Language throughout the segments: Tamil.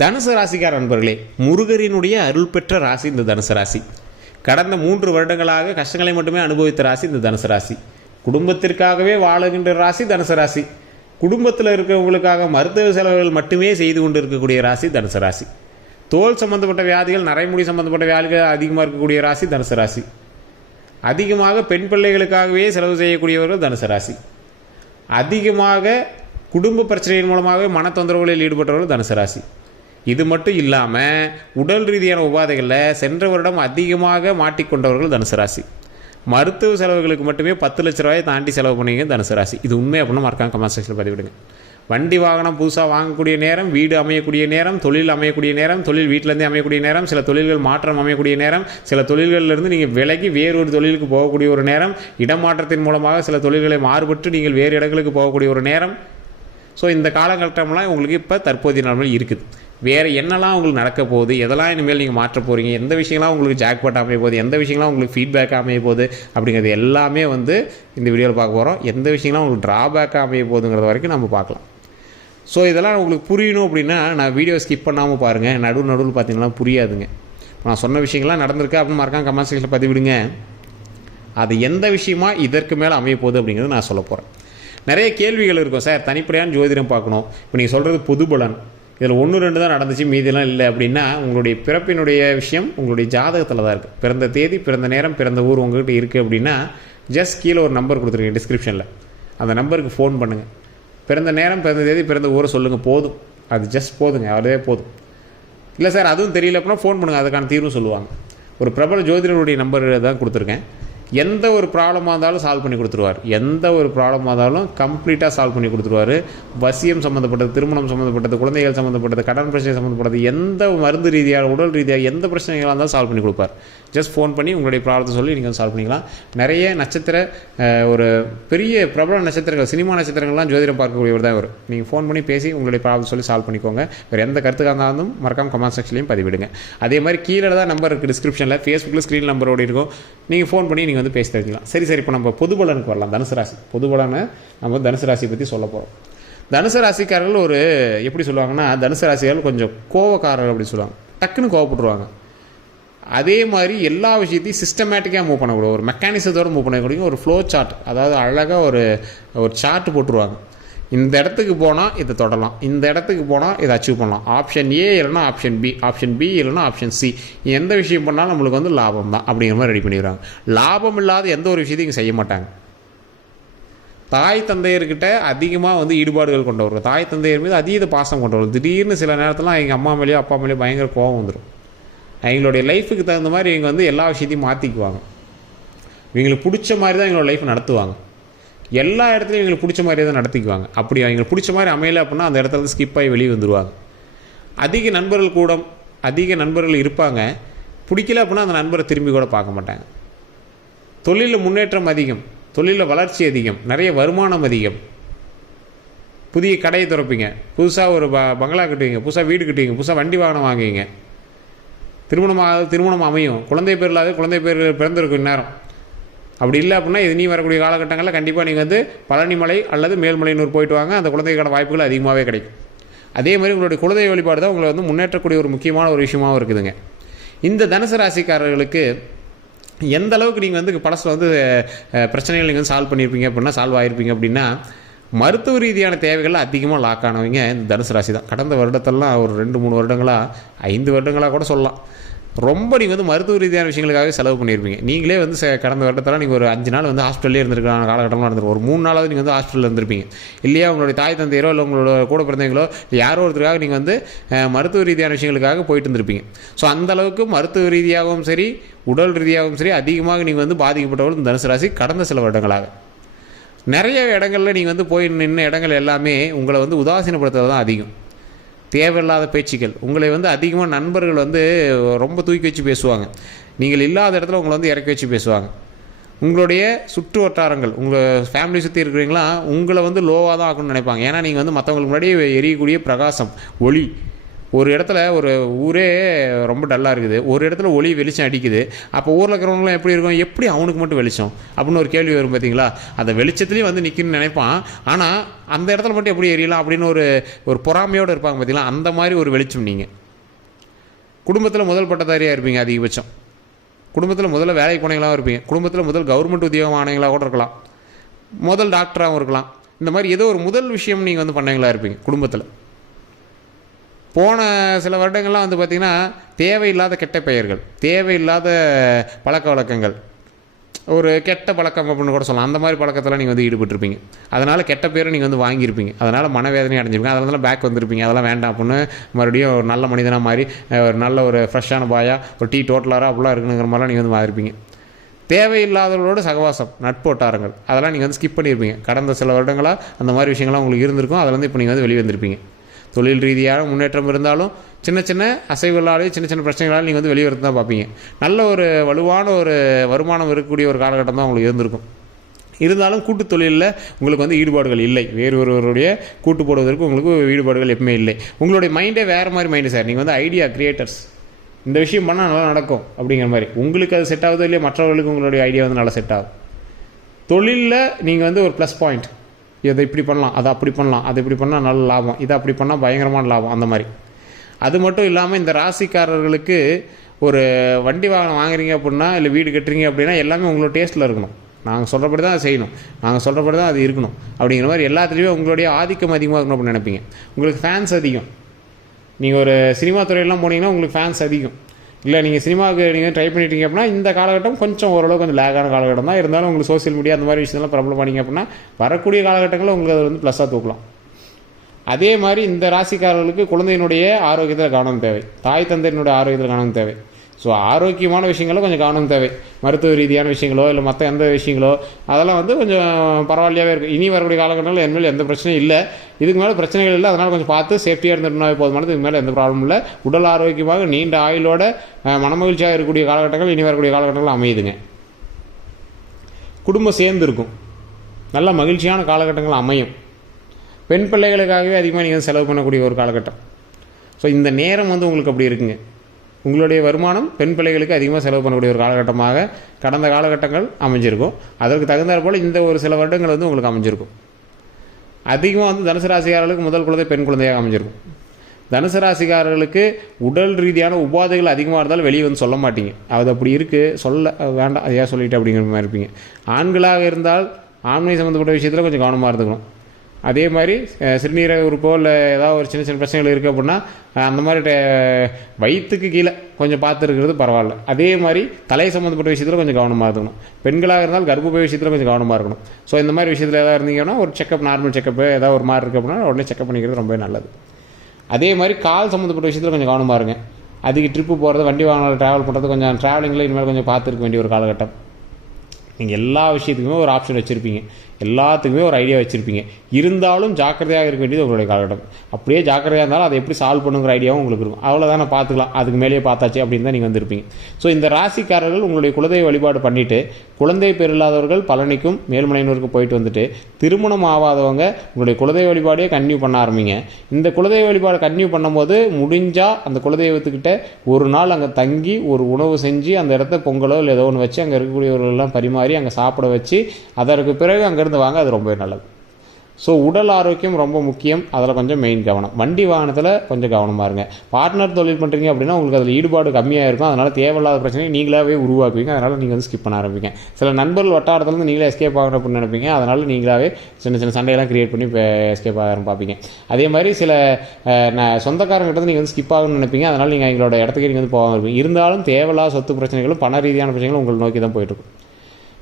தனுசு ராசிக்கார நண்பர்களே, முருகரினுடைய அருள் பெற்ற ராசி இந்த தனுசு ராசி. கடந்த 3 வருடங்களாக கஷ்டங்களை மட்டுமே அனுபவித்த ராசி இந்த தனுசு ராசி. குடும்பத்திற்காகவே வாழுகின்ற ராசி தனுசு ராசி. குடும்பத்தில் இருக்கிறவங்களுக்காக மருத்துவ செலவுகள் மட்டுமே செய்து கொண்டு இருக்கக்கூடிய ராசி தனுசு ராசி. தோல் சம்பந்தப்பட்ட வியாதிகள், நரைமுடி சம்பந்தப்பட்ட வியாதிகள் அதிகமாக இருக்கக்கூடிய ராசி தனுசு ராசி. அதிகமாக பெண் பிள்ளைகளுக்காகவே செலவு செய்யக்கூடியவர்கள் தனுசு ராசி. அதிகமாக குடும்ப பிரச்சனையின் மூலமாகவே மன தொந்தரவுகளில் ஈடுபட்டவர்கள் தனுசு ராசி. இது மட்டும் இல்லாமல் உடல் ரீதியான உபாதைகளில் சென்ற வருடம் அதிகமாக மாட்டிக்கொண்டவர்கள் தனுசு ராசி. மருத்துவ செலவுகளுக்கு மட்டுமே 10 லட்ச ரூபாயை தாண்டி செலவு பண்ணிங்க தனுசு ராசி. இது உண்மை அப்படின்னா மறக்காம கமெண்ட் செக்ஷனில் பதிவிடுங்க. வண்டி வாகனம் புதுசாக வாங்கக்கூடிய நேரம், வீடு அமையக்கூடிய நேரம், தொழில் அமையக்கூடிய நேரம், தொழில் வீட்டிலேருந்தே அமையக்கூடிய நேரம், சில தொழில்கள் மாற்றம் அமையக்கூடிய நேரம், சில தொழில்களிலிருந்து நீங்கள் விலகி வேறொரு தொழிலுக்கு போகக்கூடிய ஒரு நேரம், இடமாற்றத்தின் மூலமாக சில தொழில்களை மாறுபட்டு நீங்கள் வேறு இடங்களுக்கு போகக்கூடிய ஒரு நேரம். ஸோ இந்த காலகட்டம்லாம் உங்களுக்கு இப்போ தற்போதைய நாள் இருக்குது. வேறு என்னெல்லாம் உங்களுக்கு நடக்க போகுது, எதெல்லாம் இனிமேல் நீங்கள் மாற்ற போகிறீங்க, எந்த விஷயங்கள்லாம் உங்களுக்கு ஜாக்பாட் அமைய போகுது, எந்த விஷயங்கள்லாம் உங்களுக்கு ஃபீட்பேக்காக அமைய போகுது அப்படிங்கிறது எல்லாமே இந்த வீடியோவில் பார்க்க போகிறோம். எந்த விஷயங்கள்லாம் உங்களுக்கு ட்ராபேக்காக அமைய போகுதுங்கிறது வரைக்கும் நம்ம பார்க்கலாம். ஸோ இதெல்லாம் உங்களுக்கு புரியணும் அப்படின்னா நான் வீடியோ ஸ்கிப் பண்ணாமல் பாருங்கள். நடுவில் பார்த்தீங்கன்னா புரியாதுங்க. நான் சொன்ன விஷயங்கள்லாம் நடந்திருக்கு அப்படின்னு மறக்காம கமெண்ட் செக்ஷனில் பதிவிடுங்க. அது எந்த விஷயமா இதற்கு மேலே அமைய போகுது அப்படிங்கிறது நான் சொல்ல போகிறேன். நிறைய கேள்விகள் இருக்கும். சார், தனிப்படையான ஜோதிடம் பார்க்கணும், இப்போ நீங்கள் சொல்கிறது பொது பலன், இதில் 1-2 தான் நடந்துச்சு, மீதியெல்லாம் இல்லை அப்படின்னா உங்களுடைய பிறப்பினுடைய விஷயம் உங்களுடைய ஜாதகத்தில் தான் இருக்குது. பிறந்த தேதி, பிறந்த நேரம், பிறந்த ஊர் உங்கள்கிட்ட இருக்குது அப்படின்னா ஜஸ்ட் கீழே ஒரு நம்பர் கொடுத்துருக்கீங்க டிஸ்கிரிப்ஷனில். அந்த நம்பருக்கு ஃபோன் பண்ணுங்கள். பிறந்த நேரம், பிறந்த தேதி, பிறந்த ஊரை சொல்லுங்கள். போதும், அது ஜஸ்ட் போதுங்க, அதுவே போதும். இல்லை சார் அதுவும் தெரியல அப்படின்னா ஃபோன் பண்ணுங்கள், அதுக்கான தீர்வும் சொல்லுவாங்க. ஒரு பிரபல ஜோதிடருடைய நம்பர் தான் கொடுத்துருக்கேன். எந்த ஒரு ப்ராப்ளமாக இருந்தாலும் சால்வ் பண்ணி கொடுத்துருவார். எந்த ஒரு ப்ராப்ளமாக இருந்தாலும் கம்ப்ளீட்டாக சால்வ் பண்ணி கொடுத்துருவார். வசியம் சம்மந்தப்பட்டது, திருமணம் சம்மந்தப்பட்டது, குழந்தைகள் சம்மந்தப்பட்டது, கடன் பிரச்சனை சம்மந்தப்பட்டது, எந்த மருந்து ரீதியாக, உடல் ரீதியாக எந்த பிரச்சனைகளாக இருந்தாலும் சால்வ் பண்ணி கொடுப்பார். ஜஸ்ட் ஃபோன் பண்ணி உங்களுடைய ப்ராப்ளத்தை சொல்லி நீங்கள் சால்வ் பண்ணிக்கலாம். நிறைய நட்சத்திர ஒரு பெரிய பிரபல நட்சத்திரங்கள், சினிமா நட்சத்திரங்கள்லாம் ஜோதிடம் பார்க்கக்கூடியவர் தான் வரும். நீங்கள் ஃபோன் பண்ணி பேசி உங்களுடைய ப்ராப்ளம் சொல்லி சால்வ் பண்ணிக்கோங்க. வேறு எந்த கருத்துக்காக இருந்தாலும் மறக்காம கமெண்ட் செக்ஷன்லையும் பதிவிடுங்க. அதே மாதிரி கீழே தான் நம்பர் இருக்குது டிஸ்கிரிப்ஷனில், ஃபேஸ்புக்கில் ஸ்க்ரீன் நம்பரோடு இருக்கும். நீங்கள் ஃபோன் பண்ணி நீங்கள் பேசி தெரிஞ்சுக்கலாம். சரி, இப்போ நம்ம பொது பலனுக்கு வரலாம். தனுசு ராசி பொது பலனை நம்ம தனுசு ராசியை பற்றி சொல்ல போகிறோம். தனுசு ராசிக்காரர்கள் ஒரு எப்படி சொல்லுவாங்கன்னா, தனுசு ராசிக்காரர்கள் கொஞ்சம் கோவக்காரர்கள் அப்படின்னு சொல்லுவாங்க. டக்குன்னு கோவப்பட்டுருவாங்க. அதே மாதிரி எல்லா விஷயத்தையும் சிஸ்டமேட்டிக்காக மூவ் பண்ணக்கூடாது, ஒரு மெக்கானிசத்தோடு மூவ் பண்ணக்கூடிய ஒரு ஃப்ளோ சார்ட், அதாவது அழகாக ஒரு சார்ட் போட்டுருவாங்க. இந்த இடத்துக்கு போனால் இதை தொடலாம், இந்த இடத்துக்கு போனால் இதை அச்சீவ் பண்ணலாம். ஆப்ஷன் ஏ இல்லைனா ஆப்ஷன் பி, ஆப்ஷன் பி இல்லைனா ஆப்ஷன் சி, எந்த விஷயம் பண்ணாலும் நம்மளுக்கு லாபம் தான் அப்படிங்கிற மாதிரி ரெடி பண்ணிடுறாங்க. லாபம் இல்லாத எந்த ஒரு விஷயத்தையும் இங்கே செய்ய மாட்டாங்க. தாய் தந்தையர்கிட்ட அதிகமாக ஈடுபாடுகள் கொண்டவர்கள், தாய் தந்தையர் மீது அதீத பாசம் கொண்டவர்கள். திடீர்னு சில நேரத்தில் எங்கள் அம்மா மேலேயோ அப்பா மேலேயோ பயங்கர கோபம் வந்துடும். எங்களுடைய லைஃபுக்கு தகுந்த மாதிரி இவங்க எல்லா விஷயத்தையும் மாற்றிக்குவாங்க. இவங்களுக்கு பிடிச்ச மாதிரி தான் எங்களோட லைஃப் நடத்துவாங்க. எல்லா இடத்துலையும் எங்களுக்கு பிடிச்ச மாதிரியே தான் நடத்திக்குவாங்க. அப்படி அவங்களுக்கு பிடிச்ச மாதிரி அமையலை அப்படின்னா அந்த இடத்துல ஸ்கிப் ஆகி வெளியே வந்துடுவாங்க. அதிக நண்பர்கள் கூட அதிக நண்பர்கள் இருப்பாங்க. பிடிக்கல அப்படின்னா அந்த நண்பரை திரும்பி கூட பார்க்க மாட்டாங்க. தொழிலில் முன்னேற்றம் அதிகம், தொழிலில் வளர்ச்சி அதிகம், நிறைய வருமானம் அதிகம். புதிய கடையை திறப்பீங்க, புதுசாக ஒரு பங்களா கட்டுவீங்க, புதுசாக வீடு கட்டுவீங்க, புதுசாக வண்டி வாகனம் வாங்குவீங்க. திருமணம் அமையும். குழந்தை பேர் இல்லாத குழந்தை பேர் பிறந்திருக்கும் நேரம். அப்படி இல்லை அப்படின்னா இது நீ வரக்கூடிய காலகட்டங்களில் கண்டிப்பாக நீங்கள் பழனிமலை அல்லது மேல்மலையனூர் போயிட்டு வாங்க. அந்த குழந்தைக்கான வாய்ப்புகள் அதிகமாகவே கிடைக்கும். அதே மாதிரி உங்களுடைய குலதெய்வ வழிபாடு தான் உங்களை முன்னேற்றக்கூடிய ஒரு முக்கியமான ஒரு விஷயமாகவும் இருக்குதுங்க. இந்த தனுசு ராசிக்காரர்களுக்கு எந்த அளவுக்கு நீங்கள் படத்தில் பிரச்சனைகள் நீங்கள் சால்வ் பண்ணியிருப்பீங்க அப்படின்னா, சால்வ் ஆகிருப்பீங்க அப்படின்னா, மருத்துவ ரீதியான தேவைகள் அதிகமாக லாக் ஆனவங்க இந்த தனுசு ராசி தான். கடந்த வருடத்தெல்லாம் ஒரு 2-3 வருடங்களாக 5 வருடங்களாக கூட சொல்லலாம், ரொம்ப நீங்கள் மருத்துவ ரீதியான விஷயங்களுக்காக செலவு பண்ணியிருப்பீங்க. நீங்களே கடந்த வருடத்தெல்லாம் நீங்கள் ஒரு 5 நாள் ஹாஸ்பிட்டலே இருந்திருக்கான காலகட்டம்லாம் இருந்திருக்கும். ஒரு 3 நாளாவது நீங்கள் ஹாஸ்பிட்டலில் இருந்திருப்பீங்க இல்லையா? உங்களுடைய தாய் தந்தையரோ இல்லை உங்களோட கூட பிறந்தவங்களோ யாரோ ஒருத்தருக்காக நீங்கள் மருத்துவ ரீதியான விஷயங்களுக்காக போயிட்டு இருந்திருப்பீங்க. ஸோ அந்தளவுக்கு மருத்துவ ரீதியாகவும் சரி, உடல் ரீதியாகவும் சரி அதிகமாக நீங்கள் பாதிக்கப்பட்டவர்கள் இந்த தனுசு ராசி கடந்த சில வருடங்களாக. நிறைய இடங்களில் நீங்கள் போய் நின்ன இடங்கள் எல்லாமே உங்களை உதாசீனப்படுத்துறது தான் அதிகம். தேவையில்லாத பேச்சுக்கள், உங்களை அதிகமாக நண்பர்கள் ரொம்ப தூக்கி வச்சு பேசுவாங்க. நீங்கள் இல்லாத இடத்துல உங்களை இறக்கி வச்சு பேசுவாங்க. உங்களுடைய சுற்று வட்டாரங்கள், உங்கள் ஃபேமிலி சுற்றி இருக்கிறீங்களா, உங்களை லோவாக தான் ஆக்கணும்னு நினைப்பாங்க. ஏன்னா நீங்கள் மற்றவங்களுக்கு முன்னாடியே எரியக்கூடிய பிரகாசம், ஒளி, ஒரு இடத்துல ஒரு ஊரே ரொம்ப டல்லாக இருக்குது, ஒரு இடத்துல ஒளி வெளிச்சம் அடிக்குது. அப்போ ஊரில் இருக்கிறவங்களாம் எப்படி இருக்கும், எப்படி அவனுக்கு மட்டும் வெளிச்சம் அப்படின்னு ஒரு கேள்வி வரும் பார்த்தீங்களா. அந்த வெளிச்சத்துலேயும் வந்து நிற்கணும்னு நினைப்பான், ஆனால் அந்த இடத்துல மட்டும் எப்படி எரியலாம் அப்படின்னு ஒரு பொறாமையோடு இருப்பாங்க பார்த்தீங்களா. அந்த மாதிரி ஒரு வெளிச்சம். நீங்கள் குடும்பத்தில் முதல் பட்டதாரியாக இருப்பீங்க, அதிகபட்சம் குடும்பத்தில் முதல்ல வேலைக்கு போனீங்களாகவும் இருப்பீங்க, குடும்பத்தில் முதல் கவர்மெண்ட் உத்தியோகம் ஆனவங்களாக கூட இருக்கலாம், முதல் டாக்டராகவும் இருக்கலாம். இந்த மாதிரி ஏதோ ஒரு முதல் விஷயம் நீங்கள் வந்து பண்ணவங்களா இருப்பீங்க குடும்பத்தில். போன சில வருடங்கள்லாம் வந்து பார்த்திங்கன்னா தேவையில்லாத கெட்ட பெயர்கள், தேவையில்லாத பழக்க வழக்கங்கள், ஒரு கெட்ட பழக்கம் அப்படின்னு கூட சொல்லலாம், அந்த மாதிரி பழக்கத்தில் நீங்கள் வந்து ஈடுபட்டிருப்பீங்க. அதனால் கெட்ட பேரை நீங்கள் வந்து வாங்கியிருப்பீங்க, அதனால் மனவேதனை அடைஞ்சிருப்பீங்க. அதனால பேக் வந்திருப்பீங்க, அதெல்லாம் வேண்டாம் அப்படின்னு மறுபடியும் ஒரு நல்ல மனிதனாக மாதிரி ஒரு நல்ல ஒரு ஃப்ரெஷ்ஷான பாயாக ஒரு டீ டோட்டலாக அப்படிலாம் இருக்கணுங்கிற மாதிரிலாம் நீங்கள் வந்து மாறிருப்பீங்க. தேவையில்லாதவர்களோட சகவாசம், நட்பு வட்டாரங்கள், அதெல்லாம் நீங்கள் வந்து ஸ்கிப் பண்ணியிருப்பீங்க. கடந்த சில வருடங்களாக அந்த மாதிரி விஷயங்கள்லாம் உங்களுக்கு இருந்திருக்கும். அதில் வந்து இப்போ நீங்கள் வந்து வெளியே வந்திருப்பீங்க. தொழில் ரீதியான முன்னேற்றம் இருந்தாலும் சின்ன சின்ன அசைவுகளாலே சின்ன சின்ன பிரச்சனைகளால் நீங்கள் வந்து வெளியே வரது தான் பார்ப்பீங்க. நல்ல ஒரு வலுவான ஒரு வருமானம் இருக்கக்கூடிய ஒரு காலகட்டம் தான் உங்களுக்கு இருந்திருக்கும். இருந்தாலும் கூட்டு தொழிலில் உங்களுக்கு வந்து ஈடுபாடுகள் இல்லை, வேறு ஒருவருடைய கூட்டு போடுவதற்கு உங்களுக்கு ஈடுபாடுகள் எப்பவுமே இல்லை. உங்களுடைய மைண்டே வேறு மாதிரி மைண்டு சார். நீங்கள் வந்து ஐடியா கிரியேட்டர்ஸ், இந்த விஷயம் பண்ணால் நல்லா நடக்கும் அப்படிங்கிற மாதிரி. உங்களுக்கு அது செட் ஆகுதோ இல்லையா, மற்றவர்களுக்கு உங்களுடைய ஐடியா வந்து நல்லா செட் ஆகும். தொழிலில் நீங்கள் வந்து ஒரு ப்ளஸ் பாயிண்ட், இதை இப்படி பண்ணலாம், அதை அப்படி பண்ணலாம், அது இப்படி பண்ணால் நல்ல லாபம், இதை அப்படி பண்ணால் பயங்கரமான லாபம், அந்த மாதிரி. அது மட்டும் இல்லாமல் இந்த ராசிக்காரர்களுக்கு ஒரு வண்டி வாகனம் வாங்குறீங்க அப்படின்னா, இல்லை வீடு கட்டுறீங்க அப்படின்னா எல்லாமே உங்களோட டேஸ்ட்டில் இருக்கணும். நாங்கள் சொல்கிறபடி தான் அதை செய்யணும், நாங்கள் சொல்கிறபடி தான் அது இருக்கணும் அப்படிங்கிற மாதிரி எல்லாத்துலேயுமே உங்களுடைய ஆதிக்கம் அதிகமாக இருக்கணும் அப்படின்னு நினைப்பீங்க. உங்களுக்கு ஃபேன்ஸ் அதிகம். நீங்கள் ஒரு சினிமா துறையெல்லாம் போனீங்கன்னா உங்களுக்கு ஃபேன்ஸ் அதிகம். இல்லை நீங்கள் சினிமாவுக்கு நீங்கள் ட்ரை பண்ணிட்டீங்க அப்படின்னா இந்த காலகட்டம் கொஞ்சம் ஓரளவுக்கு கொஞ்சம் லேகான காலகட்டம் தான். இருந்தாலும் உங்களுக்கு சோசியல் மீடியா அந்த மாதிரி விஷயத்தெல்லாம் பிரபலம் பண்ணிங்க அப்படின்னா வரக்கூடிய காலகட்டங்களில் உங்களுக்கு அதை வந்து ப்ளஸ்ஸாக தூக்கலாம். அதே மாதிரி இந்த ராசிக்காரர்களுக்கு குழந்தையினுடைய ஆரோக்கியத்தில் கவனம் தேவை, தாய் தந்தையினுடைய ஆரோக்கியத்தில் கவனம் தேவை. ஸோ ஆரோக்கியமான விஷயங்களும் கொஞ்சம் கவனம் தேவை. மருத்துவ ரீதியான விஷயங்களோ இல்லை மற்ற எந்த விஷயங்களோ அதெல்லாம் வந்து கொஞ்சம் பரவாயில்லையாகவே இருக்குது. இனி வரக்கூடிய காலகட்டங்களில் என் மேலே எந்த பிரச்சனையும் இல்லை, இதுக்கு மேலே பிரச்சனைகள் இல்லை. அதனால் கொஞ்சம் பார்த்து சேஃப்டியாக இருந்துட்டுனாவே போதுமானது. இதுக்கு மேலே எந்த ப்ராப்ளமும் இல்லை. உடல் ஆரோக்கியமாக நீண்ட ஆயுளோட மனமகிழ்ச்சியாக இருக்கக்கூடிய காலகட்டங்கள் இனி வரக்கூடிய காலகட்டங்கள் அமையுதுங்க. குடும்பம் சேர்ந்து இருக்கும், நல்ல மகிழ்ச்சியான காலகட்டங்கள் அமையும். பெண் பிள்ளைகளுக்காகவே அதிகமாக நீங்கள் செலவு பண்ணக்கூடிய ஒரு காலகட்டம். ஸோ இந்த நேரம் வந்து உங்களுக்கு அப்படி இருக்குங்க. உங்களுடைய வருமானம் பெண் பிள்ளைகளுக்கு அதிகமாக செலவு பண்ணக்கூடிய ஒரு காலகட்டமாக கடந்த காலகட்டங்கள் அமைஞ்சிருக்கும். அதற்கு தகுந்தாற் போல் இந்த ஒரு சில வருடங்கள் வந்து உங்களுக்கு அமைஞ்சிருக்கும். அதிகமாக வந்து தனுசு ராசிக்காரர்களுக்கு முதல் குழந்தை பெண் குழந்தையாக அமைஞ்சிருக்கும். தனுசு ராசிக்காரர்களுக்கு உடல் ரீதியான உபாதைகள் அதிகமாக இருந்தாலும் வெளியே வந்து சொல்ல மாட்டீங்க. அது அப்படி இருக்குது, சொல்ல வேண்டாம், அதையா சொல்லிட்டு அப்படிங்கிற மாதிரி இருப்பீங்க. ஆண்களாக இருந்தால் ஆண்மை சம்மந்தப்பட்ட விஷயத்தில் கொஞ்சம் கவனமாக இருந்துக்கணும். அதே மாதிரி சிறுநீரக உறுப்போ இல்லை ஏதாவது ஒரு சின்ன சின்ன பிரச்சனைகள் இருக்குது அப்படின்னா அந்த மாதிரி வயிற்றுக்கு கீழே கொஞ்சம் பார்த்துருக்கிறது பரவாயில்ல. அதே மாதிரி தலை சம்மந்தப்பட்ட விஷயத்தில் கொஞ்சம் கவனமாக இருக்கணும். பெண்களாக இருந்தால் கர்ப்பப்பை விஷயத்தில் கொஞ்சம் கவனமாக இருக்கணும். ஸோ இந்த மாதிரி விஷயத்தில் ஏதாவது இருந்தீங்கன்னா ஒரு செக்கப், நார்மல் செக்கப்பு ஏதாவது ஒரு மாதிரி இருக்குது அப்படின்னா உடனே செக்கப் பண்ணிக்கிறது ரொம்ப நல்லது. அதே மாதிரி கால் சம்மந்தப்பட்ட விஷயத்தில் கொஞ்சம் கவனமாக இருங்க. அதுக்கு ட்ரிப்பு போகிறது, வண்டி வாகனம் ட்ராவல் பண்ணுறது, கொஞ்சம் ட்ராவலிங்கில் இனிமேல் கொஞ்சம் பார்த்துருக்க வேண்டிய ஒரு காலகட்டம். நீங்கள் எல்லா விஷயத்துக்குமே ஒரு ஆப்ஷன் வச்சுருப்பீங்க, எல்லாத்துக்குமே ஒரு ஐடியா வச்சுருப்பீங்க. இருந்தாலும் ஜாக்கிரதையாக இருக்க வேண்டியது உங்களுடைய காலகட்டம். அப்படியே ஜாக்கிரதையாக இருந்தாலும் அதை எப்படி சால்வ் பண்ணுங்கிற ஐடியாவும் உங்களுக்கு இருக்கும். அவ்வளோதானே, பார்த்துக்கலாம், அதுக்கு மேலேயே பார்த்தாச்சு அப்படின்னு தான் நீங்கள் வந்திருப்பீங்க. ஸோ இந்த ராசிக்காரர்கள் உங்களுடைய குலதெய்வ வழிபாடு பண்ணிவிட்டு, குழந்தை பெறில்லாதவர்கள் பழனிக்கும் மேல்மலையனூருக்கு போயிட்டு வந்துட்டு, திருமணம் ஆகாதவங்க உங்களுடைய குலதெய்வ வழிபாடையே கன்டினியூ பண்ண ஆரம்பிங்க. இந்த குலதெய்வ வழிபாடு கன்டினியூ பண்ணும்போது முடிஞ்சால் அந்த குலதெய்வத்துக்கிட்ட ஒரு நாள் அங்கே தங்கி ஒரு உணவு செஞ்சு அந்த இடத்த பொங்கலோ இல்லை ஏதோ ஒன்று வச்சு அங்கே இருக்கக்கூடியவர்களெல்லாம் பரிமாறி அங்கே சாப்பிட வச்சு அதற்கு பிறகு அங்கேருந்து வாங்க, அது ரொம்ப நல்லது. ஸோ உடல் ஆரோக்கியம் ரொம்ப முக்கியம், அதில் கொஞ்சம் மெயின் கவனம். வண்டி வாகனத்தில் கொஞ்சம் கவனமாக இருங்க. பார்ட்னர் தொழில் பண்ணுறீங்க அப்படின்னா உங்களுக்கு அதில் ஈடுபாடு கம்மியாக இருக்கும். அதனால் தேவையில்லாத பிரச்சனையை நீங்களாகவே உருவாக்குவீங்க. அதனால் நீங்கள் வந்து ஸ்கிப் பண்ண ஆரம்பிங்க. சில நண்பர்கள் வட்டாரத்துலேருந்து நீங்களே எஸ்கேப் ஆகணும் அப்படின்னு நினைப்பீங்க. அதனால் நீங்களாவே சின்ன சின்ன சண்டையெல்லாம் கிரியேட் பண்ணி எஸ்கேப் ஆக பார்ப்பீங்க. அதே மாதிரி சில சொந்தக்காரங்கிட்ட நீங்கள் வந்து ஸ்கிப் ஆகணும்னு நினைப்பீங்க. அதனால் நீங்கள் எங்களோட இடத்துக்கு நீங்கள் வந்து போகாமல் இருப்பீங்க. இருந்தாலும் தேவையில்லாத சொத்து பிரச்சனைகளும் பண ரீதியான பிரச்சனைகளும் உங்களை நோக்கி தான் போயிட்டுருக்கும்.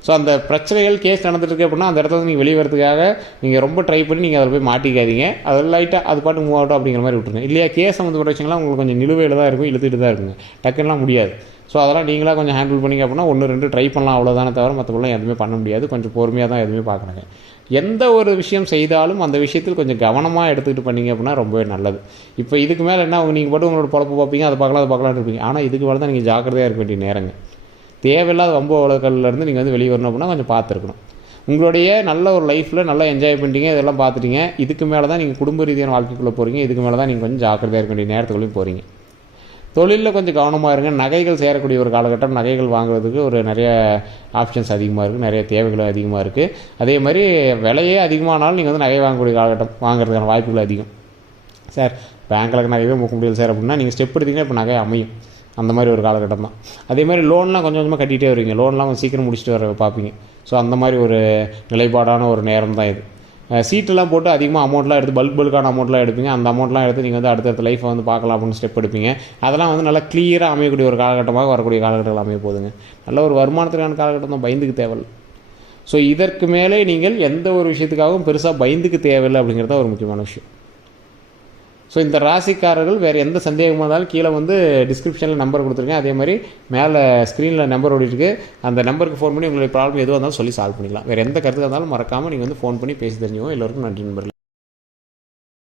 ஸோ அந்த பிரச்சனைகள் கேஸ் நடந்துட்டுருக்கு அப்படின்னா அந்த இடத்துல நீங்கள் வெளியே வரதுக்காக நீங்கள் ரொம்ப ட்ரை பண்ணி நீங்கள் அதில் போய் மாட்டிக்காதீங்க. அதில் லைட்டாக அது பாட்டு மூவ் ஆகட்டும் அப்படிங்கிற மாதிரி விட்டுருங்க. இல்லையா, கேஸ் சம்மந்தப்பட்ட விஷயங்கள்லாம் உங்களுக்கு கொஞ்சம் நிலுவையில் தான் இருக்கும், இழுத்துட்டு தான் இருக்குங்க, டக்குன்னெலாம் முடியாது. ஸோ அதெல்லாம் நீங்களாக கொஞ்சம் ஹேண்டில் பண்ணிங்க அப்படின்னா 1-2 ட்ரை பண்ணலாம், அவ்வளோதானே தவிர மற்றபடிலாம் எதுவுமே பண்ண முடியாது. கொஞ்சம் பொறுமையாக தான் எதுவுமே பார்க்கணுங்க. எந்த ஒரு விஷயம் செய்தாலும் அந்த விஷயத்தில் கொஞ்சம் கவனமாக எடுத்துக்கிட்டு பண்ணிங்க அப்படின்னா ரொம்பவே நல்லது. இப்போ இதுக்கு மேலே என்ன, நீங்கள் பாட்டு உங்களோட பொழப்பு பார்ப்பீங்க, அதை பார்க்கலாம் இருப்பீங்க. ஆனால் இதுக்கு மேலே தான் நீங்கள் ஜாக்கிரதையாக இருக்க வேண்டிய நேரங்க. தேவையில்லாத வம்பு வழக்கல்லேருந்து நீங்கள் வந்து வெளியே வரணும் அப்படின்னா கொஞ்சம் பார்த்துருக்கணும். உங்களுடைய நல்ல ஒரு லைஃப்பில் நல்லா என்ஜாய் பண்ணிட்டீங்க, இதெல்லாம் பார்த்துட்டீங்க. இதுக்கு மேலே தான் நீங்கள் குடும்ப ரீதியான வாழ்க்கைக்குள்ளே போகிறீங்க. இதுக்கு மேலே தான் நீங்கள் கொஞ்சம் ஜாக்கிரதையாக இருக்க வேண்டிய நேரத்துக்குள்ளேயும் போகிறீங்க. தொழிலில் கொஞ்சம் கவனமாக இருங்க. நகைகள் சேரக்கூடிய ஒரு காலகட்டம். நகைகள் வாங்குறதுக்கு ஒரு நிறைய ஆப்ஷன்ஸ் அதிகமாக இருக்குது, நிறைய தேவைகளும் அதிகமாக இருக்குது. அதே மாதிரி விலையே அதிகமானாலும் நீங்கள் வந்து நகை வாங்கக்கூடிய காலகட்டம், வாங்குறதுக்கான வாய்ப்புகள் அதிகம். சார் பேங்க்கில் நகையே முக்க முடியல சார் அப்படின்னா நீங்கள் ஸ்டெப் எடுத்திங்கன்னா இப்போ நகை அமையும். அந்த மாதிரி ஒரு காலகட்டம் தான். அதே மாதிரி லோன்லாம் கொஞ்சம் கொஞ்சமாக கட்டிகிட்டே வருவீங்க. லோன்லாம் கொஞ்சம் சீக்கிரம் முடிச்சுட்டு வர பார்ப்பீங்க. ஸோ அந்த மாதிரி ஒரு நிலைப்பாடான ஒரு நேரம் தான் இது. சீட்டெல்லாம் போட்டு அதிகமாக அமௌண்ட்லாம் எடுத்து பல்கான அமௌண்ட்லாம் எடுப்பீங்க. அந்த அமௌண்ட்லாம் எடுத்து நீங்கள் வந்து அடுத்தடுத்த லைஃப்பை வந்து பார்க்கலாம் அப்படின்னு ஸ்டெப் எடுப்பீங்க. அதெல்லாம் வந்து நல்லா கிளியராக அமையக்கூடிய ஒரு காலகட்டமாக வரக்கூடிய காலகட்டங்கள் அமைய போகுதுங்க. நல்ல ஒரு வருமானத்துக்கான காலகட்டம் தான், பயந்துக்கு தேவையில்லை. ஸோ இதற்கு மேலே நீங்கள் எந்த ஒரு விஷயத்துக்காகவும் பெருசாக பயந்துக்கு தேவையில்லை அப்படிங்கிறது தான் ஒரு முக்கியமான விஷயம். ஸோ இந்த ராசிக்காரர்கள் வேறு எந்த சந்தேகமாக இருந்தாலும் கீழே வந்து டிஸ்கிரிப்ஷனில் நம்பர் கொடுத்துருக்கேன். அதே மாதிரி மேலே ஸ்க்ரீனில் நம்பர் ஓடிட்டுருக்கு. அந்த நம்பருக்கு ஃபோன் பண்ணி உங்களுடைய ப்ராப்ளம் எதுவாக இருந்தாலும் சொல்லி சால்வ் பண்ணிக்கலாம். வேறு எந்த கருத்துக்காக இருந்தாலும் மறக்காமல் நீங்கள் வந்து ஃபோன் பண்ணி பேசி தெரிஞ்சுக்கோங்க. எல்லோருக்கும் நன்றி நண்பர்கள்.